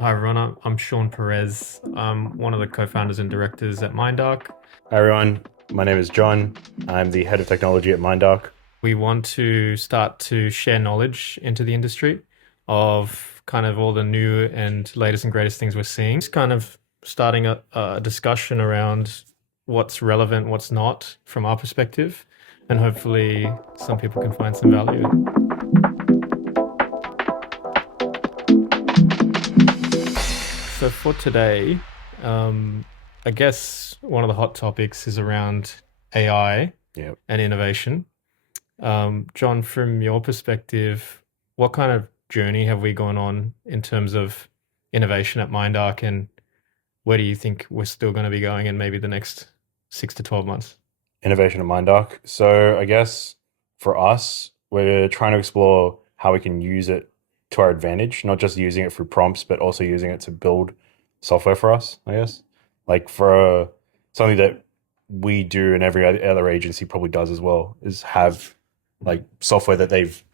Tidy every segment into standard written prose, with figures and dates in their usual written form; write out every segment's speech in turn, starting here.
Hi everyone, I'm Sean Perez. I'm one of the co-founders and directors at MindArc. Hi everyone, my name is John. I'm the head of technology at MindArc. We want to start to share knowledge into the industry of kind of all the new and latest and greatest things we're seeing. It's kind of starting a discussion around what's relevant, what's not from our perspective, and hopefully some people can find some value. So for today, I guess one of the hot topics is around AI Yeah, and innovation. John, from your perspective, what kind of journey have we gone on in terms of innovation at MindArc, and where do you think we're still going to be going in maybe the next 6 to 12 months? innovation at MindArc. So I guess for us, we're trying to explore how we can use it to our advantage, not just using it through prompts, but also using it to build software for us, I guess. Like something that we do and every other agency probably does as well is have like software that they've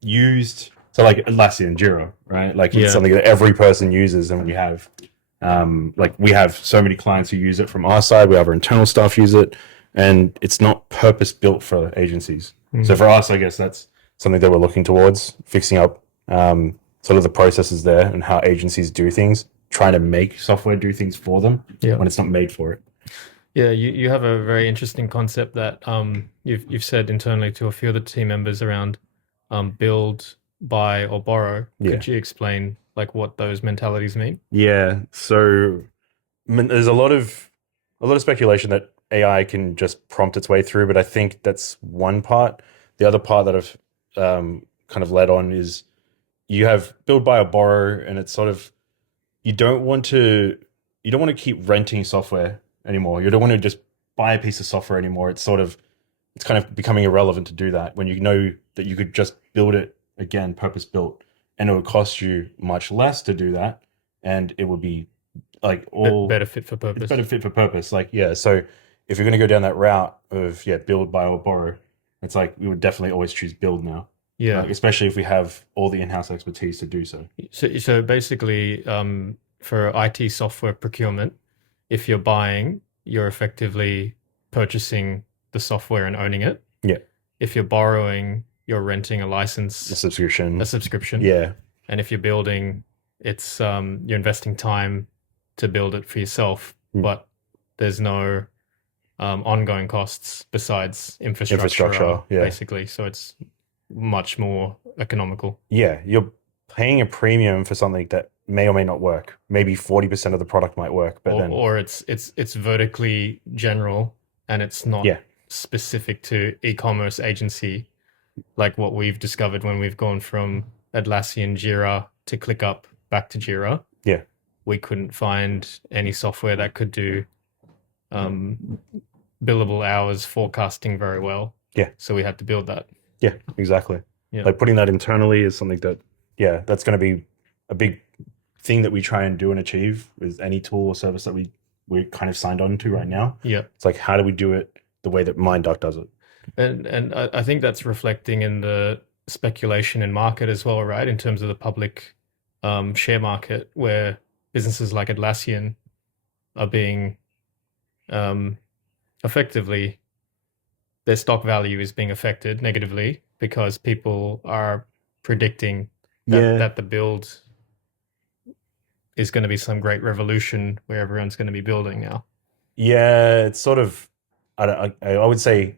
used. So like Atlassian, Jira, right? Like it's Yeah, something that every person uses, and we have so many clients who use it from our side. We have our internal staff use it, and it's not purpose built for agencies. So mm, for us, I guess that's something that we're looking towards fixing up, sort of the processes there and how agencies do things, trying to make software do things for them yeah, when it's not made for it. yeah. You have a very interesting concept that you've said internally to a few of the team members around build, buy, or borrow. Yeah. Could you explain like what those mentalities mean? Yeah. So there's a lot of speculation that AI can just prompt its way through, but I think that's one part. The other part that I've kind of led on is you have build, buy, or borrow, and it's sort of you don't want to you don't want to keep renting software anymore. You don't want to just buy a piece of software anymore. It's kind of becoming irrelevant to do that when you know that you could just build it again, purpose built, and it would cost you much less to do that, and it would be like all Better fit for it's purpose. better fit for purpose. Like, yeah, so if you're going to go down that route of, yeah, build, buy, or borrow, it's like we would definitely always choose build now, Yeah. like, especially if we have all the in-house expertise to do so. So basically, for IT software procurement, if you're buying, you're effectively purchasing the software and owning it. Yeah, If you're borrowing, you're renting a the license, a subscription. subscription. Yeah, And if you're building, it's you're investing time to build it for yourself, mm, but there's no ongoing costs besides infrastructure, infrastructure. Yeah, basically. So it's much more economical. yeah, you're paying a premium for something that may or may not work. Maybe 40% of the product might work, but then, Or it's vertically general and it's not yeah, specific to e-commerce agency, like what we've discovered when we've gone from Atlassian Jira to ClickUp back to Jira. yeah, We couldn't find any software that could do um, billable hours forecasting very well, yeah, so we had to build that. yeah, exactly. Yeah, Like putting that internally is something that, yeah, that's going to be a big thing that we try and do and achieve with any tool or service that we're kind of signed on to right now. yeah. It's like, how do we do it the way that MindDuck does it? And I think that's reflecting in the speculation in market as well, right? In terms of the public share market, where businesses like Atlassian are being um, effectively, their stock value is being affected negatively because people are predicting that Yeah, the build is going to be some great revolution where everyone's going to be building now. yeah, it's sort of, I would say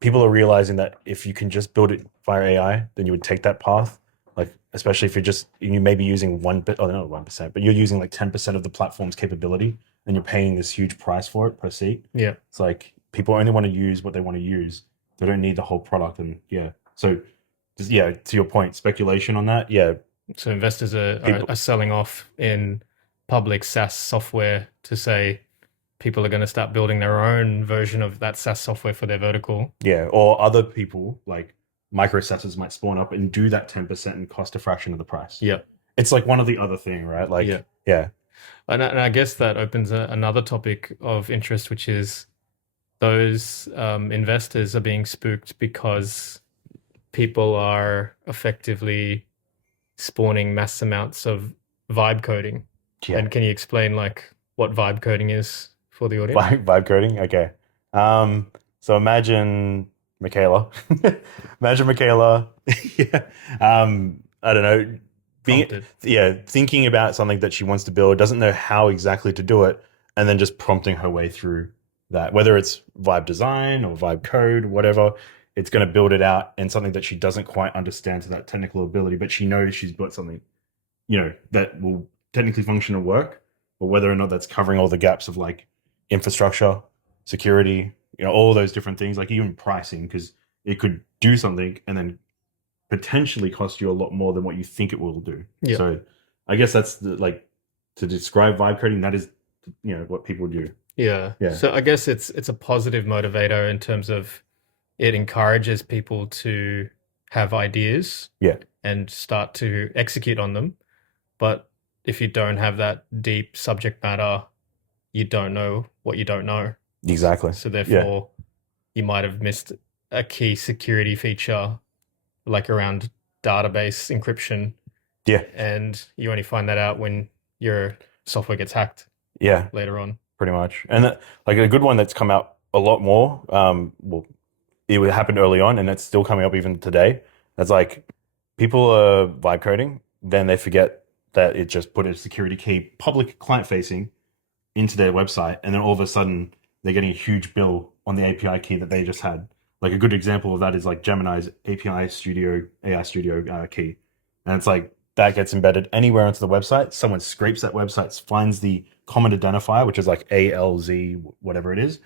people are realizing that if you can just build it via AI, then you would take that path. Like, especially if you may be using one bit, oh, not 1%, but you're using like 10% of the platform's capability and you're paying this huge price for it per seat. Yeah. It's like people only want to use what they want to use. They don't need the whole product. And yeah, so just, yeah, to your point, speculation on that. Yeah, So investors people, are selling off in public SaaS software to say people are going to start building their own version of that SaaS software for their vertical. yeah, or other people like microservices might spawn up and do that 10% and cost a fraction of the price. Yeah. It's like one or the other thing, right? Yeah. Like, yeah, And I guess that opens another topic of interest, which is those investors are being spooked because people are effectively spawning mass amounts of vibe coding. Yeah. And can you explain like what vibe coding is for the audience? Vibe coding. Okay. So imagine Michaela. Imagine Michaela. Yeah. I don't know. Being Prompted. yeah, thinking about something that she wants to build, doesn't know how exactly to do it, and then just prompting her way through that. Whether it's vibe design or vibe code, whatever, it's going to build it out and something that she doesn't quite understand to that technical ability, but she knows she's built something, that will technically function and work, but whether or not that's covering all the gaps of like infrastructure, security, all those different things, like even pricing, because it could do something and then potentially cost you a lot more than what you think it will do. Yeah. So I guess that's to describe vibe coding, that is, what people do. Yeah. Yeah. So I guess it's a positive motivator in terms of it encourages people to have ideas Yeah. and start to execute on them. But if you don't have that deep subject matter, you don't know what you don't know. Exactly. So therefore, you might have missed a key security feature, like around database encryption. Yeah. And you only find that out when your software gets hacked Yeah. later on. Pretty much. And like a good one that's come out a lot more, well, it happened early on and it's still coming up even today. That's like people are vibe coding, then they forget that it just put a security key, public client facing, into their website, and then all of a sudden they're getting a huge bill on the API key that they just had. Like a good example of that is like Gemini's API Studio, AI Studio key. And it's like that gets embedded anywhere onto the website. Someone scrapes that website, finds the common identifier, which is like ALZ, whatever it is,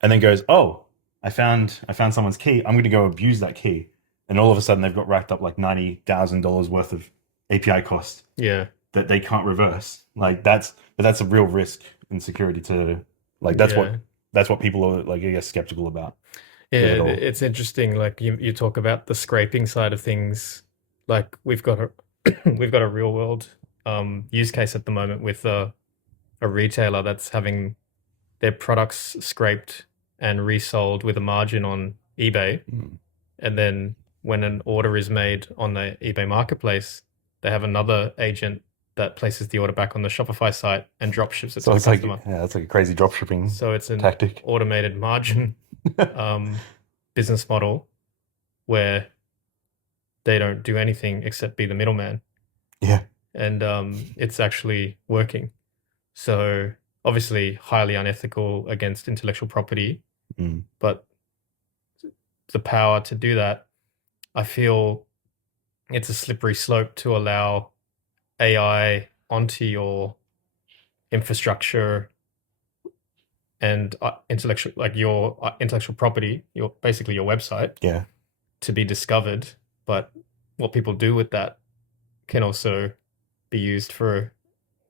and then goes, "Oh, I found someone's key. I'm going to go abuse that key." And all of a sudden they've got racked up like $90,000 worth of API cost. Yeah. That they can't reverse. Like that's a real risk in security to like that's what people are like, I guess, skeptical about. Yeah, it's interesting. Like you talk about the scraping side of things. Like we've got a we've got a real world use case at the moment with a retailer that's having their products scraped and resold with a margin on eBay. And then when an order is made on the eBay marketplace, they have another agent that places the order back on the Shopify site and drop ships it to the customer. Like, that's like a crazy drop shipping So it's an tactic. automated margin business model where they don't do anything except be the middleman. Yeah. And it's actually working. So obviously highly unethical against intellectual property, but the power to do that, I feel it's a slippery slope to allow AI onto your infrastructure and intellectual, like your intellectual property, basically your website, to be discovered. But what people do with that can also be used for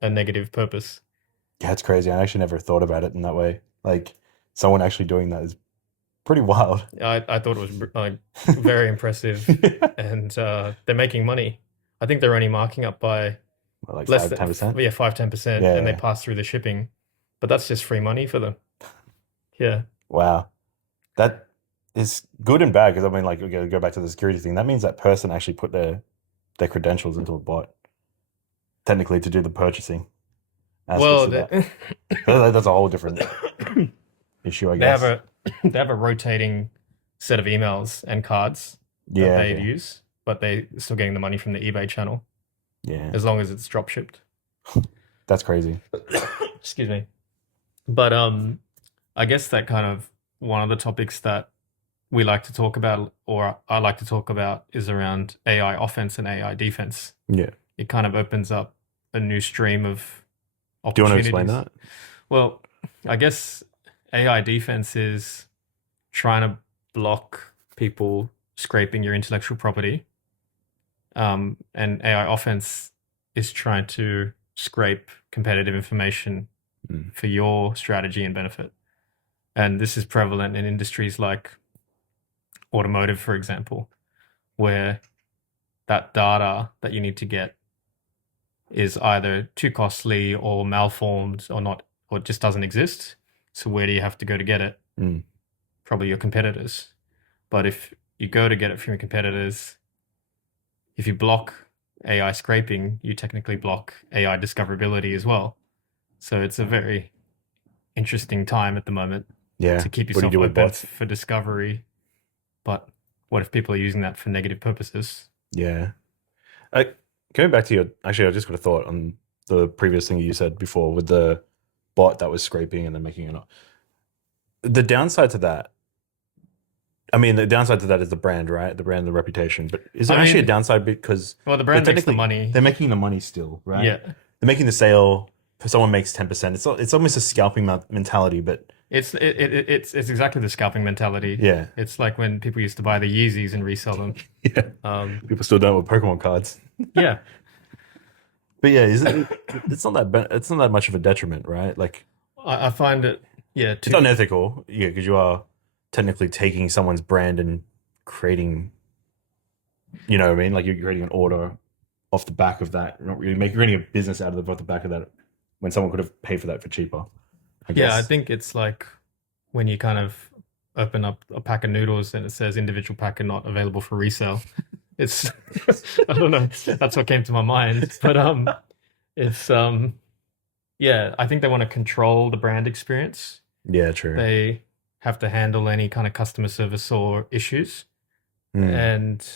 a negative purpose. Yeah, it's crazy. I actually never thought about it in that way. Like someone actually doing that is pretty wild. I thought it was very impressive, and they're making money. I think they're only marking up by like less 5-10%. Yeah, 5-10%, and they pass through the shipping, but that's just free money for them. Yeah. Wow, that is good and bad because I mean, like, go back to the security thing. That means that person actually put their credentials into a bot, technically, to do the purchasing. Well, that's a whole different issue, I guess. They have a rotating set of emails and cards that they use, but they're still getting the money from the eBay channel. Yeah. As long as it's drop shipped. That's crazy. Excuse me. But I guess that kind of one of the topics that we like to talk about, or I like to talk about, is around AI offense and AI defense. Yeah. It kind of opens up a new stream of opportunities. Do you want to explain that? Well, I guess AI defense is trying to block people scraping your intellectual property. And AI offense is trying to scrape competitive information for your strategy and benefit. And this is prevalent in industries like automotive, for example, where that data that you need to get is either too costly or malformed or not, or it just doesn't exist. So where do you have to go to get it? Probably your competitors. But if you go to get it from your competitors, if you block AI scraping, you technically block AI discoverability as well. So it's a very interesting time at the moment Yeah. to keep What do you yourself do with open bots? for discovery. But what if people are using that for negative purposes? Yeah. Going back to your, actually, I just got a thought on the previous thing you said before with the bot that was scraping and then making it. The downside to that, I mean, the downside to that is the brand, right? The brand, the reputation. But is there I actually a mean, downside because well, the they're brand makes the technically money. they're making the money still, right? Yeah. They're making the sale. Someone makes 10%. It's almost a scalping mentality, but It's exactly the scalping mentality. yeah, It's like when people used to buy the Yeezys and resell them. yeah. Um, People still don't with Pokemon cards. yeah, But yeah, it's not it's not that much of a detriment, right? Like I find it, yeah, it's unethical, yeah, because you are technically taking someone's brand and creating, you know what I mean? Like you're creating an order off the back of that. You're not really making creating a business out of off the back of that when someone could have paid for that for cheaper, I yeah. I guess. think it's like when you kind of open up a pack of noodles and it says individual pack and not available for resale. It's I don't know. That's what came to my mind, but it's yeah. I think they want to control the brand experience. Yeah, true. They have to handle any kind of customer service or issues, Mm, and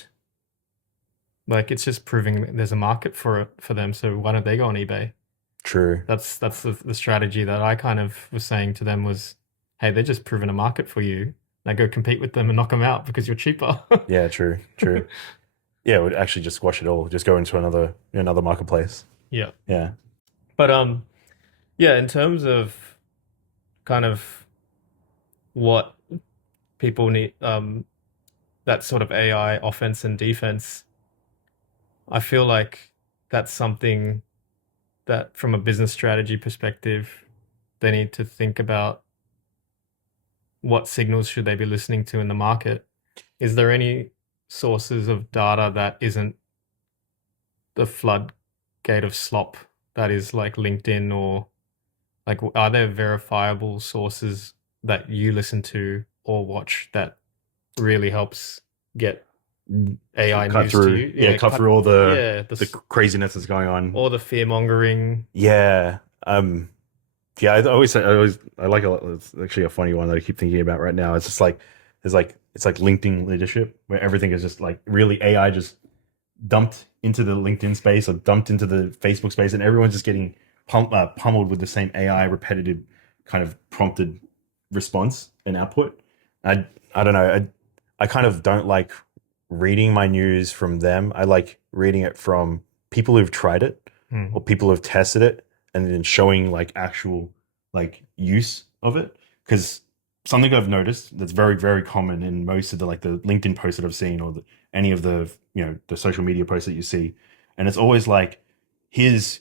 like it's just proving there's a market for it for them. So why don't they go on eBay? true. That's the strategy that I kind of was saying to them was, hey, they're just proving a market for you. Now go compete with them and knock them out because you're cheaper. Yeah, true, true. Yeah, it would actually just squash it all. Just go into another marketplace. Yeah. Yeah. But yeah, in terms of kind of what people need, that sort of AI offense and defense, I feel like that's something that from a business strategy perspective, they need to think about what signals should they be listening to in the market. Is there any sources of data that isn't the floodgate of slop that is like LinkedIn, or like are there verifiable sources that you listen to or watch that really helps get AI Cut news to through, you? yeah, Yeah, cut through all yeah, the craziness that's going on. or the fear mongering. Yeah. Yeah, I like it's actually a funny one that I keep thinking about right now. It's just like it's like LinkedIn leadership where everything is just like really AI just dumped into the LinkedIn space or dumped into the Facebook space, and everyone's just getting pummeled with the same AI repetitive kind of prompted response and output. I I don't know. I kind of don't like reading my news from them. I like reading it from people who've tried it Hmm. or people who've tested it and then showing like actual like use of it. Because something I've noticed that's very, very common in most of the like the LinkedIn posts that I've seen or any of the the social media posts that you see, and it's always like, here's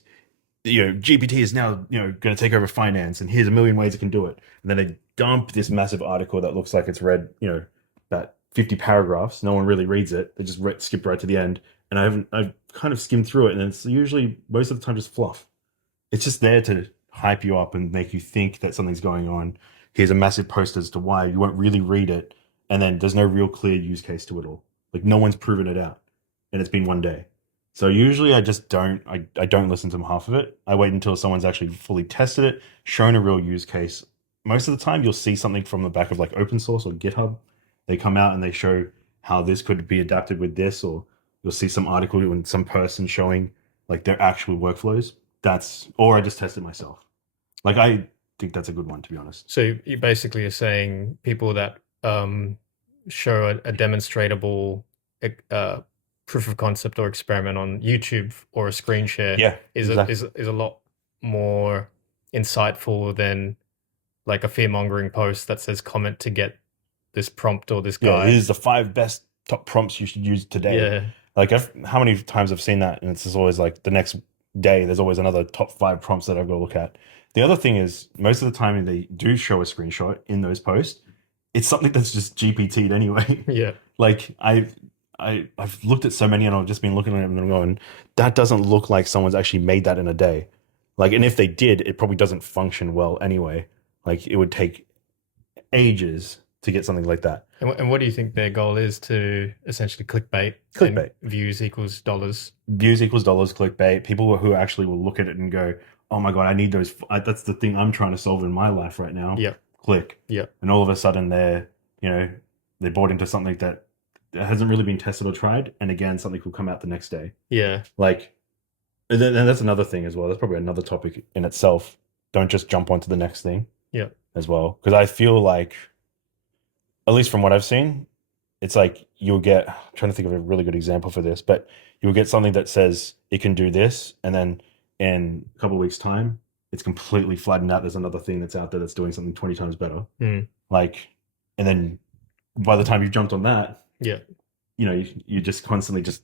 GPT is now going to take over finance, and here's a million ways it can do it, and then they dump this massive article that looks like it's read about 50 paragraphs. No one really reads it. They just skip right to the end, and I've kind of skimmed through it, and it's usually most of the time just fluff. It's just there to hype you up and make you think that something's going on. Here's a massive post as to why. You won't really read it, and then there's no real clear use case to it all. Like no one's proven it out, and it's been one day. So usually I just don't I don't listen to half of it. I wait until someone's actually fully tested it, shown a real use case. Most of the time you'll see something from the back of like open source or GitHub. They come out and they show how this could be adapted with this, or you'll see some article and some person showing like their actual workflows. Or I just test it myself. Like I think that's a good one, to be honest. So you basically are saying people that show a demonstratable uh, proof of concept or experiment on YouTube or a screen share Yeah, is exactly. is a lot more insightful than like a fear mongering post that says comment to get this prompt or this Yeah, guide. here's the 5 best top prompts you should use today. Yeah, Like, how many times I've seen that, and it's just always like the next day, there's always another top 5 prompts that I've got to look at. The other thing is, most of the time when they do show a screenshot in those posts, it's something that's just GPT'd anyway. yeah, Like, I've looked at so many, and I've just been looking at them and I'm going, that doesn't look like someone's actually made that in a day. Like, and if they did, it probably doesn't function well anyway. Like, it would take ages to get something like that. And what do you think their goal is? To essentially clickbait, Clickbait. and views equals dollars. Views equals dollars, clickbait. People who actually will look at it and go, "Oh my god, I need those. That's the thing I'm trying to solve in my life right now." Yep. Click. Yep. And all of a sudden they bought into something that hasn't really been tested or tried, and again, something will come out the next day. Yeah. Like, and that's another thing as well. That's probably another topic in itself. Don't just jump onto the next thing. Yeah. As well, because I feel like, at least from what I've seen, it's like you'll get, I'm trying to think of a really good example for this, but you'll get something that says it can do this, and then in a couple of weeks' time, it's completely flattened out. There's another thing that's out there that's doing something 20 times better. Like, and then by the time you've jumped on that, yeah, you just constantly just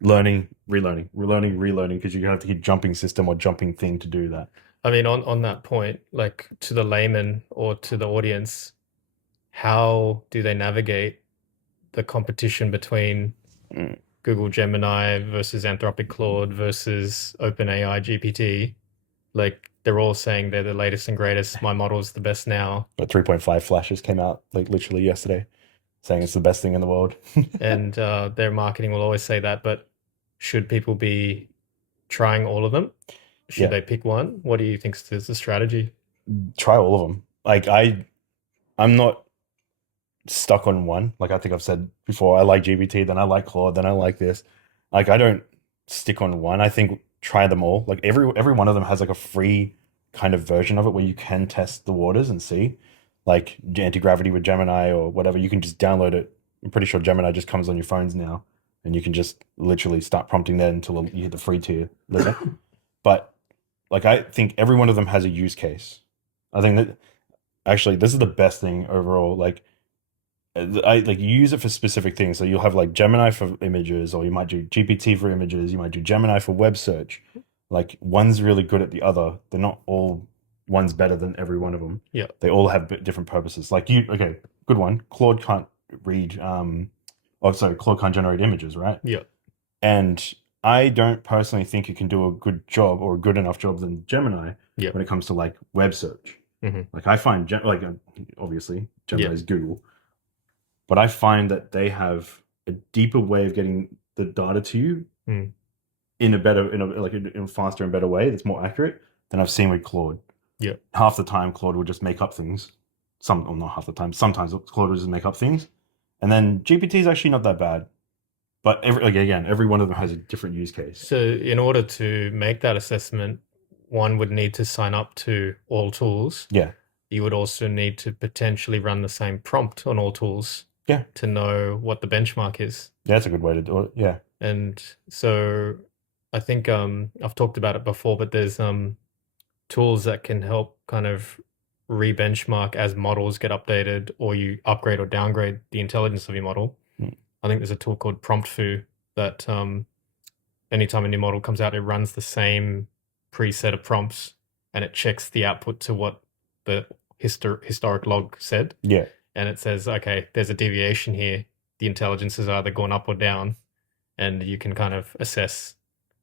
learning, relearning, because you have to keep jumping system or jumping thing to do that. I mean, on that point, like to the layman or to the audience, how do they navigate the competition between Google Gemini versus Anthropic Claude versus OpenAI GPT? Like, they're all saying they're the latest and greatest. My model's the best now. But 3.5 flashes came out like literally yesterday, saying it's the best thing in the world. And their marketing will always say that, but should people be trying all of them? Should they pick one? What do you think is the strategy? Try all of them. Like I'm not stuck on one. Like I think I've said before, I like GPT, then I like Claude, then I like this. Like I don't stick on one. I think try them all. Like every one of them has like a free kind of version of it where you can test the waters and see. Like anti-gravity with Gemini or whatever, you can just download it. I'm pretty sure Gemini just comes on your phones now, and you can just literally start prompting that until you hit the free tier limit. But like I think every one of them has a use case. I think that actually this is the best thing overall. Like you use it for specific things. So you'll have like Gemini for images, or you might do GPT for images, you might do Gemini for web search. Like one's really good at the other. They're not all one's better than every one of them. Yeah. They all have different purposes. Like okay, good one. Claude can't read Claude can't generate images, right? Yeah. And I don't personally think it can do a good job or a good enough job than Gemini when it comes to like web search. Like I find obviously Gemini is Google, but I find that they have a deeper way of getting the data to you in a faster and better way that's more accurate than I've seen with Claude. Yeah. Half the time Claude will just make up things. Not half the time. Sometimes Claude will just make up things. And then GPT is actually not that bad. But every one of them has a different use case. So in order to make that assessment, one would need to sign up to all tools. Yeah. You would also need to potentially run the same prompt on all tools. Yeah. To know what the benchmark is. Yeah, that's a good way to do it. Yeah. And so I think I've talked about it before, but there's tools that can help kind of re-benchmark as models get updated, or you upgrade or downgrade the intelligence of your model. I think there's a tool called PromptFoo that anytime a new model comes out, it runs the same preset of prompts and it checks the output to what the historic log said. Yeah. And it says, okay, there's a deviation here. The intelligence is either gone up or down. And you can kind of assess,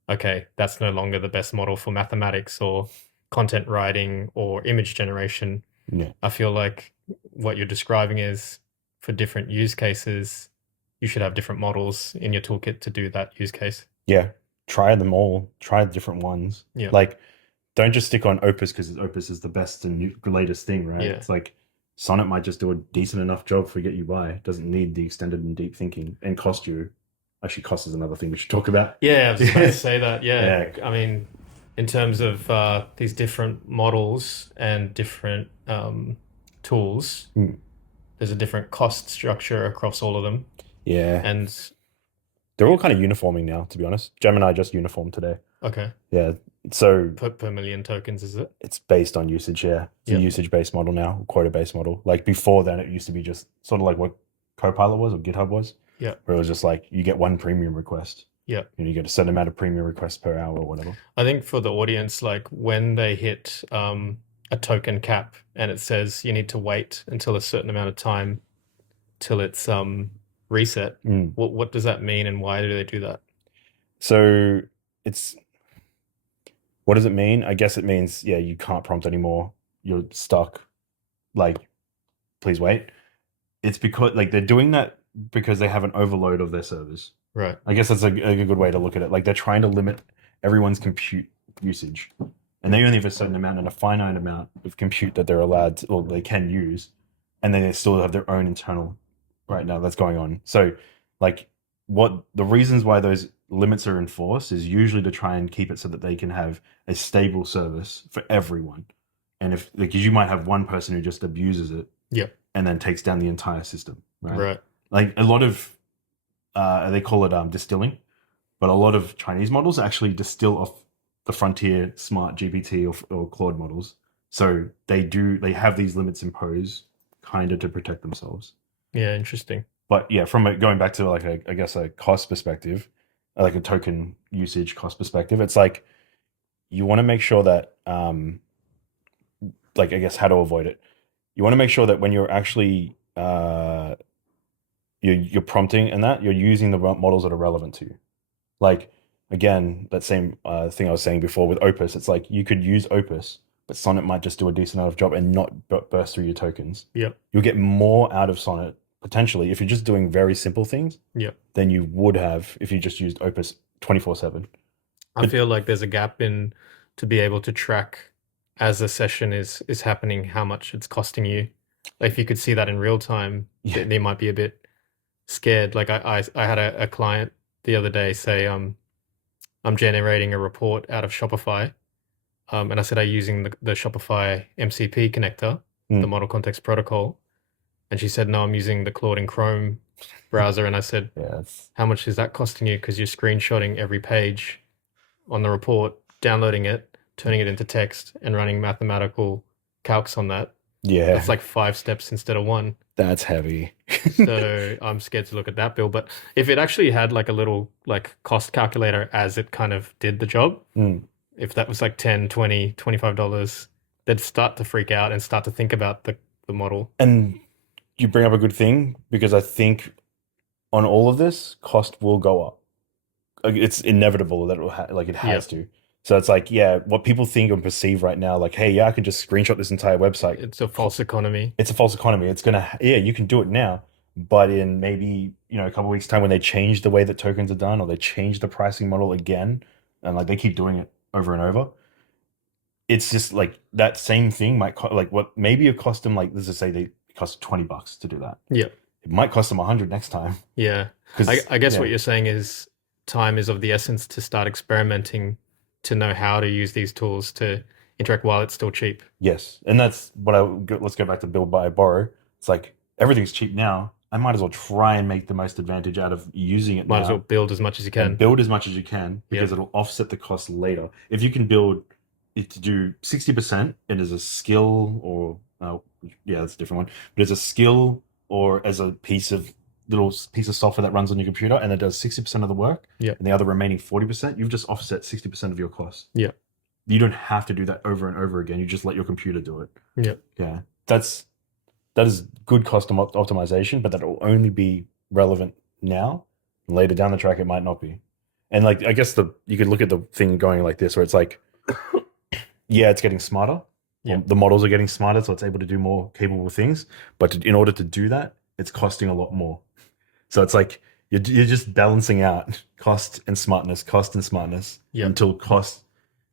okay, that's no longer the best model for mathematics or content writing or image generation. Yeah. I feel like what you're describing is for different use cases, you should have different models in your toolkit to do that use case. Yeah. Try them all. Try different ones. Yeah. Like, don't just stick on Opus because Opus is the best and latest thing, right? Yeah. It's like Sonnet might just do a decent enough job for get you by. It doesn't need the extended and deep thinking and cost you. Actually, cost is another thing we should talk about. Yeah, I was just going to say that. Yeah. I mean, in terms of these different models and different tools, there's a different cost structure across all of them. Yeah. And they're all kind of uniforming now, to be honest. Gemini just uniformed today. Okay. Yeah. So per million tokens, is it? It's based on usage, yeah. It's a usage-based model now, quota-based model. Like before then, it used to be just sort of like what Copilot was or GitHub was. Yeah. Where it was just like you get one premium request. Yeah. And you get a certain amount of premium requests per hour or whatever. I think for the audience, like when they hit a token cap and it says you need to wait until a certain amount of time till it's reset, what does that mean and why do they do that? So what does it mean? I guess it means, you can't prompt anymore. You're stuck. Like, please wait. it's because like they're doing that because they have an overload of their servers. Right. I guess that's a good way to look at it. Like they're trying to limit everyone's compute usage, and they only have a certain amount and a finite amount of compute that they're allowed to, or they can use, and then they still have their own internal right now that's going on. So, like, what the reasons why those limits are enforced is usually to try and keep it so that they can have a stable service for everyone. And if because you might have one person who just abuses it, Yep. and then takes down the entire system, right? Right. Like a lot of they call it distilling, but a lot of Chinese models actually distill off the frontier smart GPT or Claude models. So they have these limits imposed kind of to protect themselves. Yeah. Interesting. But yeah, from going back to like I guess a cost perspective, like a token usage cost perspective, it's like you want to make sure that like I guess how to avoid it. You want to make sure that when you're actually you're prompting and that you're using the models that are relevant to you. Like again, that same thing I was saying before with Opus, it's like you could use Opus, but Sonnet might just do a decent enough job and not burst through your tokens. Yep. You'll get more out of Sonnet potentially if you're just doing very simple things. Yep. Than you would have if you just used Opus 24/7. I feel like there's a gap in to be able to track as a session is happening how much it's costing you. Like if you could see that in real time, Yeah. they might be a bit scared. Like I had a client the other day say, I'm generating a report out of Shopify. And I said, are you using the Shopify MCP connector, the Model Context Protocol? And she said, no, I'm using the Claude and Chrome browser. And I said, Yeah, how much is that costing you? Because you're screenshotting every page on the report, downloading it, turning it into text, and running mathematical calcs on that. yeah, That's like 5 steps instead of 1. that's heavy. So I'm scared to look at that bill. But if it actually had like a little like cost calculator as it kind of did the job, if that was like 10, 20, $25, they'd start to freak out and start to think about the model. And you bring up a good thing because I think on all of this, cost will go up. It's inevitable that it will like it has to. So it's like, yeah, what people think and perceive right now, like, hey, yeah, I can just screenshot this entire website. It's a false economy. It's a false economy. It's yeah, you can do it now, but in maybe a couple of weeks' time when they change the way that tokens are done or they change the pricing model again, and like they keep doing it over and over, it's just like that same thing might like what maybe it cost them like let's just say they cost $20 to do that. Yeah, it might cost them 100 next time. Yeah, I guess what you're saying is time is of the essence to start experimenting to know how to use these tools to interact while it's still cheap. Yes, and that's what let's go back to build, buy, borrow. It's like everything's cheap now. I might as well try and make the most advantage out of using it. Might as well build as much as you can. Build as much as you can because it'll offset the cost later. If you can build it to do 60%, it is a skill or yeah, that's a different one. But it's a skill or as a piece of software that runs on your computer and it does 60% of the work. Yeah. And the other remaining 40%, you've just offset 60% of your costs. Yeah. You don't have to do that over and over again. You just let your computer do it. Yeah. Yeah. That is good cost optimization, but that will only be relevant now. Later down the track, it might not be. And like, I guess you could look at the thing going like this, where it's like, yeah, it's getting smarter. Yeah. The models are getting smarter, so it's able to do more capable things. But in order to do that, it's costing a lot more. So it's like you're just balancing out cost and smartness until cost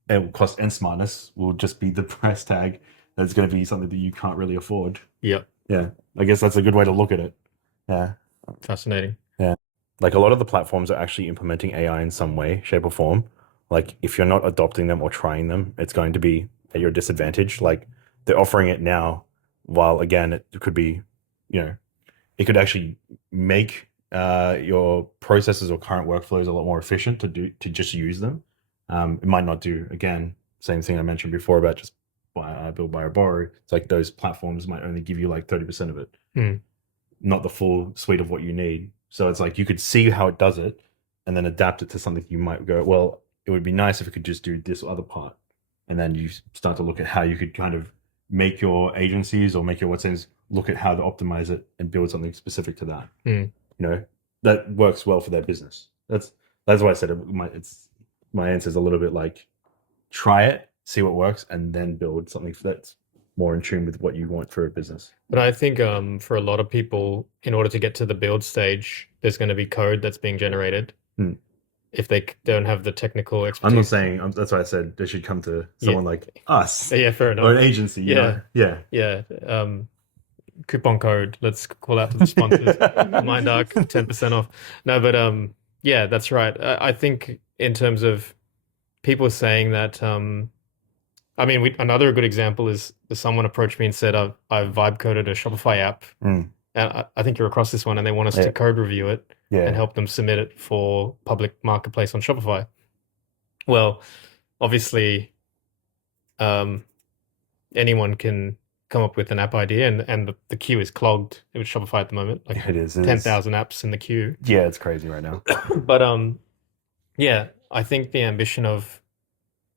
and smartness will just be the price tag that's going to be something that you can't really afford. Yep. Yeah. I guess that's a good way to look at it. Yeah. Fascinating. Yeah. Like a lot of the platforms are actually implementing AI in some way, shape or form. Like if you're not adopting them or trying them, it's going to be at your disadvantage. Like they're offering it now, while again, it could be, it could actually make your processes or current workflows a lot more efficient to just use them. It might not do, again, same thing I mentioned before about just build, buy, or borrow. It's like those platforms might only give you like 30% of it, not the full suite of what you need. So it's like you could see how it does it and then adapt it to something you might go, well, it would be nice if it could just do this other part. And then you start to look at how you could kind of make your agencies or make your websites look at how to optimize it and build something specific to that. That works well for their business. That's why I said my answer is a little bit like try it, see what works, and then build something that's more in tune with what you want for a business. But I think for a lot of people, in order to get to the build stage, there's going to be code that's being generated. Hmm. If they don't have the technical I'm expertise. not saying that's why I said they should come to someone like us Yeah, fair enough. or an agency. You know? Yeah. Yeah. Coupon code. Let's call out to the sponsors. MindArc, 10% off. No, but yeah, that's right. I think in terms of people saying that, I mean, another good example is someone approached me and said, I've vibe coded a Shopify app. Mm. And I think you're across this one, and they want us to code review it and help them submit it for public marketplace on Shopify. Well, obviously, anyone can come up with an app idea, and the queue is clogged with Shopify at the moment. Like it is 10,000 apps in the queue. Yeah, it's crazy right now. But yeah, I think the ambition of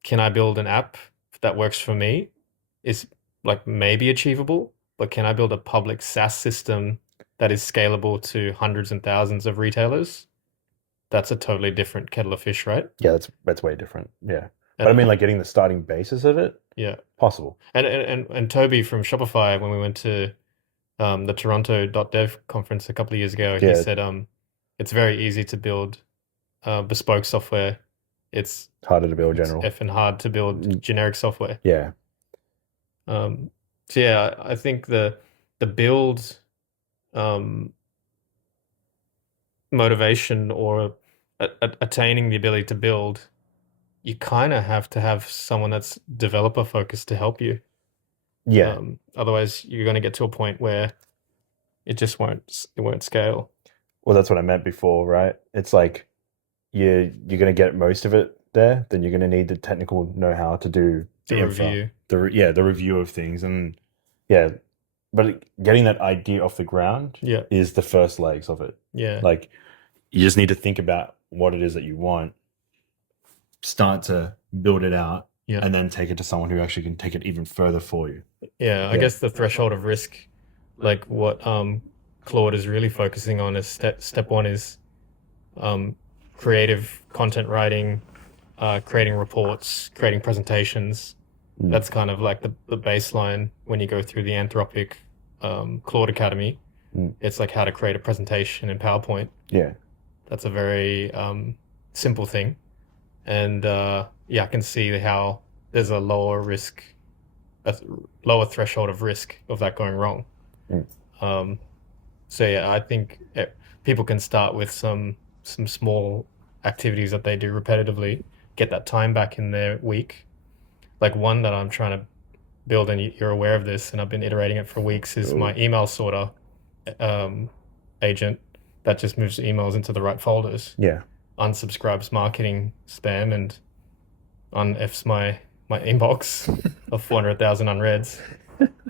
can I build an app that works for me is like maybe achievable, but can I build a public SaaS system that is scalable to hundreds and thousands of retailers? That's a totally different kettle of fish, right? Yeah, that's way different. Yeah. But I mean, like getting the starting basis of it, yeah, possible. And Toby from Shopify, when we went to the Toronto.dev conference a couple of years ago, he said it's very easy to build bespoke software. It's harder to build general. It's effing hard to build generic software. Yeah. So yeah, I think the build motivation or attaining the ability to build, you kind of have to have someone that's developer focused to help you. Yeah. Otherwise, you're going to get to a point where it won't scale. Well, that's what I meant before, right? It's like you're going to get most of it there, then you're going to need the technical know-how to do the review. The review of things, and but getting that idea off the ground is the first legs of it. Yeah. Like you just need to think about what it is that you want, start to build it out, and then take it to someone who actually can take it even further for you. Yeah, I guess the threshold of risk, like what Claude is really focusing on is step one is creative content writing, creating reports, creating presentations. That's kind of like the baseline when you go through the Anthropic Claude Academy. It's like how to create a presentation in PowerPoint. Yeah. That's a very simple thing. And yeah, I can see how there's a lower threshold of risk of that going wrong. So yeah, I think people can start with some small activities that they do repetitively, get that time back in their week. Like one that I'm trying to build, and you're aware of this, and I've been iterating it for weeks, is my email sorter agent that just moves emails into the right folders. Yeah. Unsubscribes marketing spam and unfs my inbox of 400,000 unreads.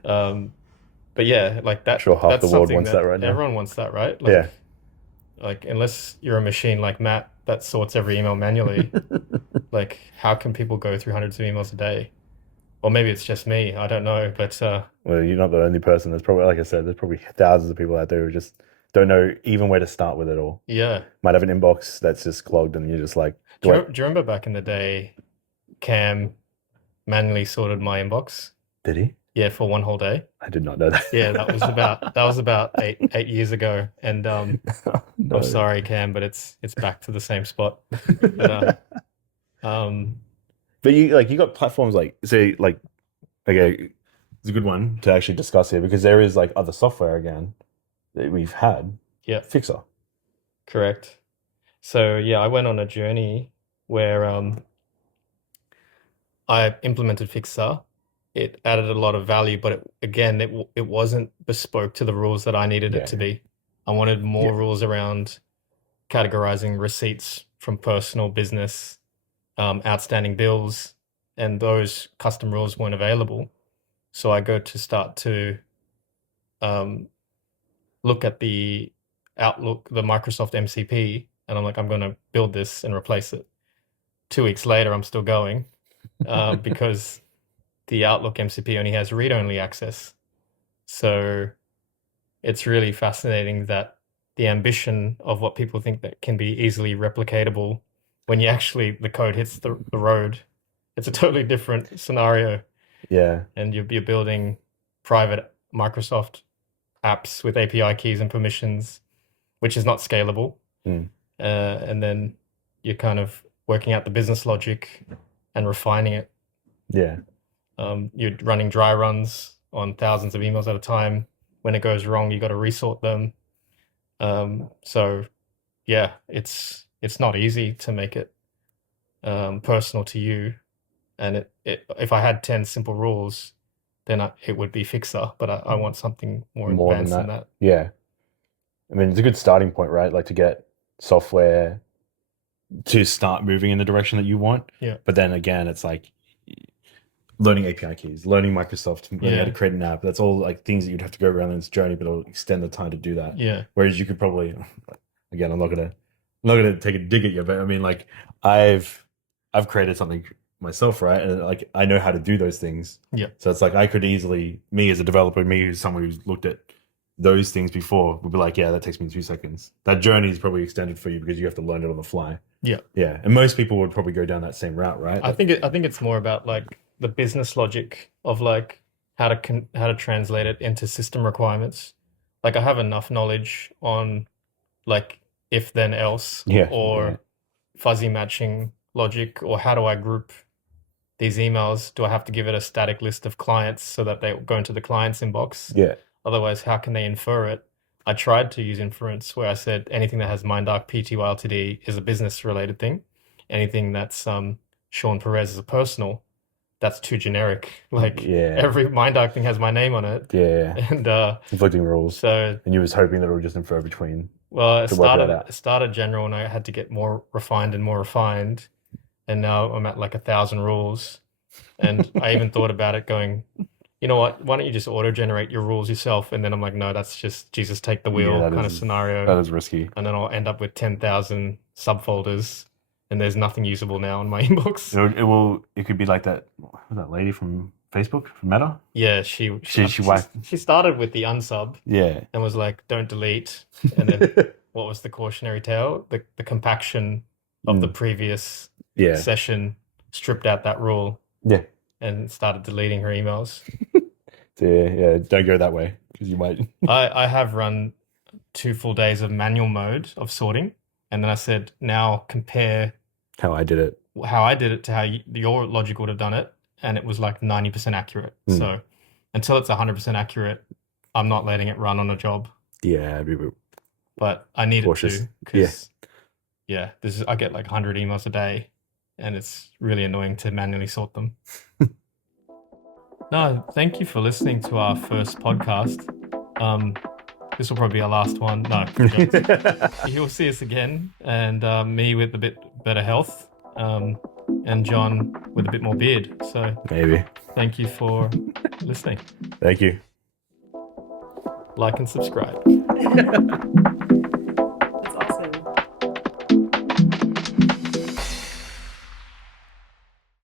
But yeah, like that. Sure, half the world wants that right now. Everyone wants that, right? Like, like unless you're a machine like Matt that sorts every email manually, like how can people go through hundreds of emails a day? Or maybe it's just me. I don't know. But well, you're not the only person. There's probably, like I said, there's probably thousands of people out there who just don't know even where to start with it all. Yeah. Might have an inbox that's just clogged, and you're just like, do you remember back in the day, Cam manually sorted my inbox? Did he? Yeah, for one whole day. I did not know that. Yeah, that was about eight years ago. And No. I'm sorry, Cam, but it's back to the same spot. But you got platforms like, say, like, okay, it's a good one to actually discuss here, because there is like other software again that we've had. Yeah. Fixer. Correct. So yeah, I went on a journey where I implemented Fixer. It added a lot of value, but it wasn't bespoke to the rules that I needed it to be. I wanted more rules around categorizing receipts from personal, business, outstanding bills, and those custom rules weren't available. So I go to start to look at the Outlook, the Microsoft MCP, and I'm like, I'm going to build this and replace it. 2 weeks later, I'm still going because the Outlook MCP only has read-only access. So it's really fascinating that the ambition of what people think that can be easily replicatable, when the code hits the road, it's a totally different scenario. Yeah. And you're building private Microsoft apps with API keys and permissions, which is not scalable. And then you're kind of working out the business logic and refining it. Yeah. You're running dry runs on thousands of emails at a time. When it goes wrong, you got to resort them. So yeah, it's not easy to make it personal to you. And if I had 10 simple rules, then it would be Fixer, but I want something more advanced than that. Yeah. I mean, it's a good starting point, right? Like to get software to start moving in the direction that you want. Yeah. But then again, it's like learning API keys, learning Microsoft, learning how to create an app. That's all like things that you'd have to go around in this journey, but it'll extend the time to do that. Yeah. Whereas you could probably, again, I'm not gonna take a dig at you, but I mean, like I've created something myself, right? And like I know how to do those things. Yeah. So it's like I could easily, me as a developer, me who's someone who's looked at those things before, would be like, yeah, that takes me 2 seconds. That journey is probably extended for you because you have to learn it on the fly. Yeah. Yeah. And most people would probably go down that same route, right? I think it's more about like the business logic of like how to translate it into system requirements. Like I have enough knowledge on like if then else or fuzzy matching logic, or how do I group these emails? Do I have to give it a static list of clients so that they go into the client's inbox? Yeah. Otherwise, how can they infer it? I tried to use inference where I said anything that has MindArc PTY Ltd is a business related thing. Anything that's Sean Perez is a personal, that's too generic. Like every MindArc thing has my name on it. Yeah. And conflicting rules. So and you was hoping that it would just infer between. Well, it started general and I had to get more refined and more refined. And now I'm at like 1,000 rules. And I even thought about it going, you know what, why don't you just auto-generate your rules yourself? And then I'm like, no, that's just Jesus take the wheel kind of scenario. That is risky. And then I'll end up with 10,000 subfolders and there's nothing usable now in my inbox. It could be like that lady from Facebook, from Meta? Yeah, she started with the unsub. Yeah. And was like, don't delete. And then what was the cautionary tale? The compaction of the previous session stripped out that rule. Yeah. And started deleting her emails. Yeah, don't go that way because you might. I have run 2 full days of manual mode of sorting, and then I said, now compare how I did it to how your logic would have done it, and it was like 90% accurate. So until it's 100% accurate, I'm not letting it run on a job. Yeah, but I need cautious. It to because I get like 100 emails a day, and it's really annoying to manually sort them. No, thank you for listening to our first podcast. This will probably be our last one. No, you'll see us again, and me with a bit better health, and John with a bit more beard. So maybe. Thank you for listening. Thank you. Like and subscribe.